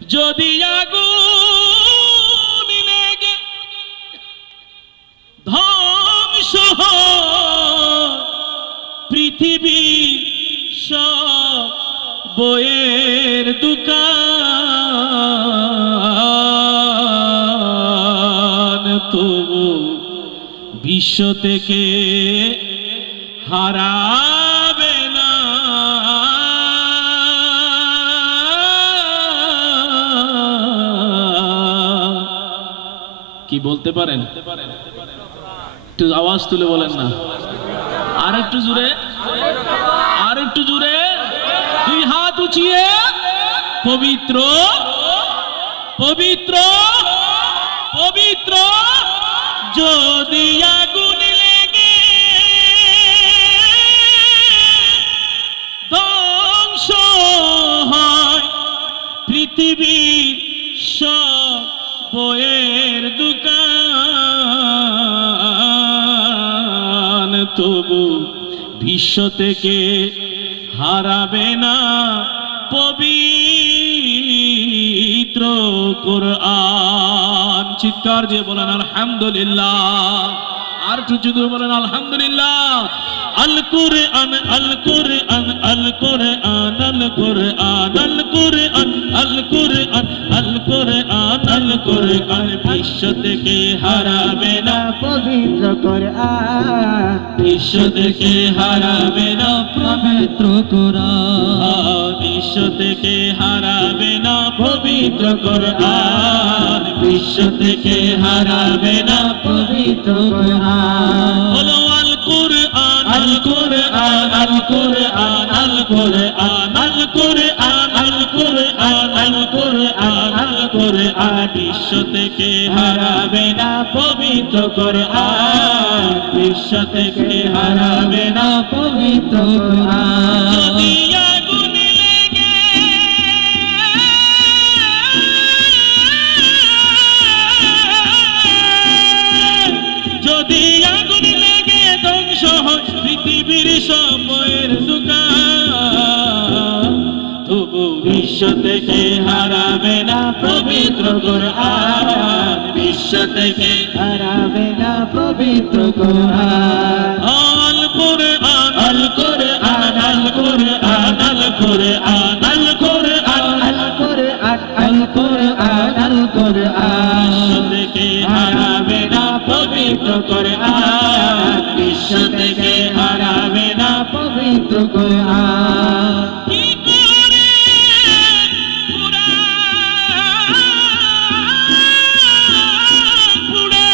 যদি আগুন লেগে ধ্বংস হয় পৃথিবী সব বইয়ের দোকান, তবু বিশ্ব থেকে হারাবে না কি বলতে পারেন? একটু আওয়াজ তুলে বলেন না, আর একটু জোরে, আর একটু জোরে, দুই হাত উঁচিয়ে পবিত্র পবিত্র পবিত্র। যদি আগুন লেগে ধ্বংস হয় পৃথিবীর সব বইয়ের দোকান, তবু বিশ্ব থেকে হারাবে না পবিত্র কুরআন। চিৎকার দিয়ে বলেন আলহামদুলিল্লাহ, আর একটু জোরে বলেন আলহামদুলিল্লাহ। আল কুরআন আল কুরআন আল কুরআন আল কুরআন আল কুরআন আল কুরআন আল কুরআন আল কুরআন বিশ্ব থেকে হারাবে না পবিত্র কুরআন, বিশ্ব থেকে হারাবে না পবিত্র কুরআন, বিশ্ব থেকে হারাবে না পবিত্র কুরআন, বিশ্ব থেকে হারাবে না পবিত্র কুরআন। বলো আল কুরআন আল কুরআন আল কুরআন আল কুরআন আল কুরআন আল কুরআন আল কুরআন আল কুরআন বিশ্ব থেকে হারাবে না পবিত্র কুরআন, বিশ্ব থেকে হারাবে না পবিত্র কুরআন। যদি আগুন লেগে যদি আগুন লেগে ধ্বংস হয় পৃথিবীর সময়ের দোকান, তবু বিশ্ব থেকে হারাবে না পবিত্র কুরআন, বিশ্ব থেকে হারাবে না পবিত্র কুরআন। আল কুরআন আল কুরআন আল কুরআন আল কুরআন আল কুরআন আল কুরআন আল কুরআন আল কুরআন বিশ্ব থেকে হারাবে না পবিত্র কুরআন, বিশ্ব থেকে হারাবে না পবিত্র কুরআন। কি করে কুরআন পুড়ে,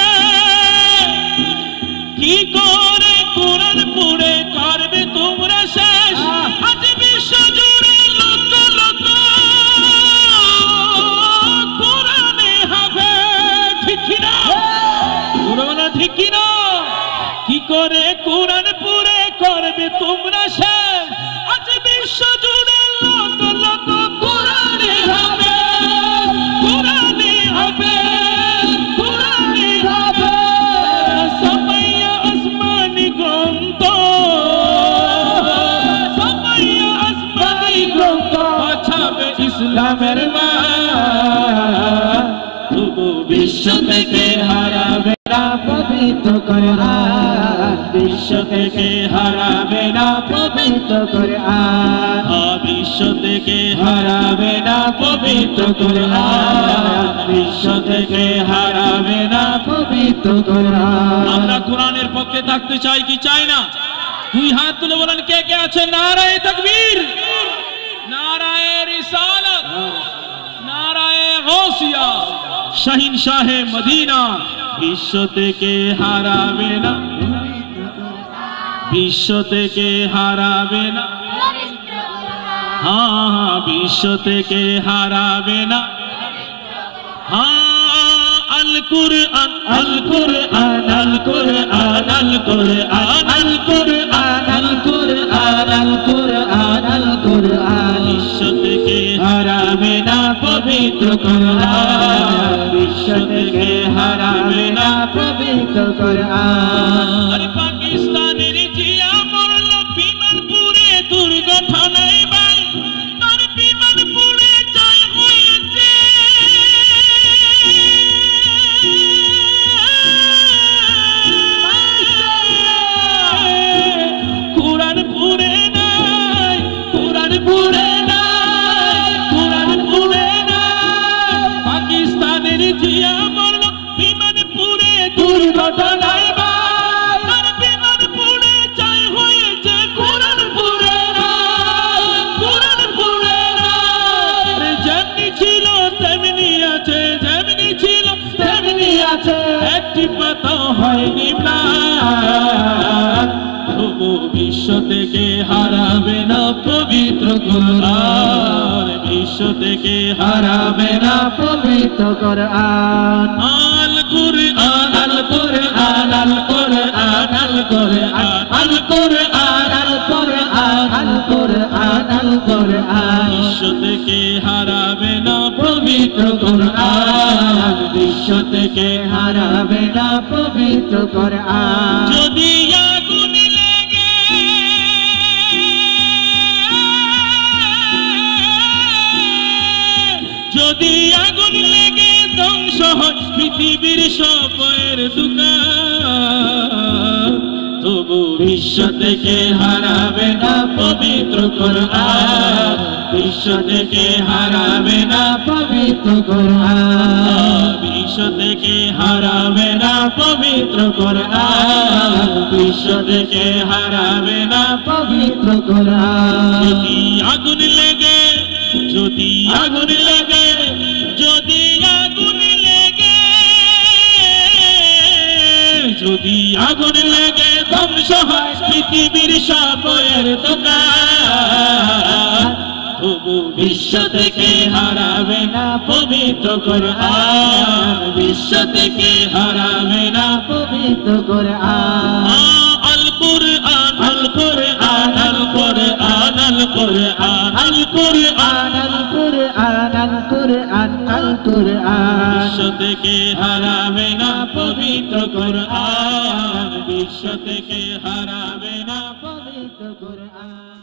কি করে কুরআন পুড়ে করবে তোমরা শেষ? আজ বিশ্ব জুড়ে লক্ষ লক্ষ কুরআনে হবে, ঠিক কি না? কুরআন ঠিক কি না? কি করে কুরআন পুড়ে করবে তোমরা শেষ? আজ বিশ্ব জুড়ে লক্ষ লক্ষ কুরআনে হবে, কুরআনে হবে, কুরআনে হবে। সামাইয়া আসমানি গ্রন্থ, সামাইয়া আসমানি গ্রন্থ বাঁচাবে ইসলামের মান, তবু বিশ্ব থেকে হারাবে না পবিত্র কুরআন, বিশ্ব থেকে হারাবে না পবিত্র কুরআন, বিশ্ব থেকে হারাবে না পবিত্র কুরআন, বিশ্ব থেকে হারাবে না। পবিত্র কুরআন। আমরা কোরআনের পক্ষে থাকতে চাই কি চাই না? দুই হাত তুলে বলেন কে কে আছে? নারায়ে তাকবীর, নারায়ে রিসালাত, নারায়ে গাউসিয়া, শাহিন শাহে মদিনা বিশ্ব থেকে হারাবে না, বিশ্ব থেকে হারাবে না, হ্যাঁ বিশ্ব থেকে হারাবে না। হ্যাঁ আল কুরআন আল কুরআন আল কুরআন আল কুরআন আল কুরআন আল কুরআন আল কুরআন আল কুরআন বিশ্ব থেকে হারাবে না পবিত্র কুরআন, বিশ্ব থেকে হারাবে না পবিত্র কুরআন। আরে পাকিস্তানের জিয়া মরল বিমানপুরে দুর্ঘটনায় ভাই, তার বিমানপুরে জয় হয়েছে আছে যেমনি ছিল তেমনি আছে একটি পাতাও হয়নি ম্লান তবু বিশ্ব থেকে হারাবে না পবিত্র কোরআন বিশ্ব থেকে হারাবে না পবিত্র কোরআন আল কুরআন আল কুরআন আল কুরআন আল কুরআন আল কুরআন আল কোরআন আল কোরআন আল কোরআন বিশ্ব থেকে হারাবে না পবিত্র কোরআন বিশ্ব থেকে হারাবে না পবিত্র কোরআন যদি আগুন লেগে যদি আগুন লেগে ধ্বংস হয় পৃথিবীর সবের দোকান তবু বিশ্ব থেকে হারাবে না পবিত্র কোরআন বিশ্ব থেকে হারাবে না পবিত্র কোরআন বিশ্ব থেকে হারাবে না পবিত্র কোরআন বিশ্ব থেকে হারাবে না পবিত্র কোরআন যদি আগুন লেগে যদি আগুন লেগে যদি আগুন লেগে যদি আগুন লেগে ধ্বংস হয় পৃথিবীর সবের দোকান তবু বিশ্ব থেকে হারাবে না পবিত্র কোরআন বিশ্ব থেকে হারাবে না পবিত্র কোরআন আল কুরআন আল কুরআন আল কুরআন আল কুরআন আল কুরআন আল কোরআন আল কোরআন আল কোরআন বিশ্ব থেকে হারাবে না পবিত্র কোরআন বিশ্ব থেকে হারাবে না পবিত্র কোরআন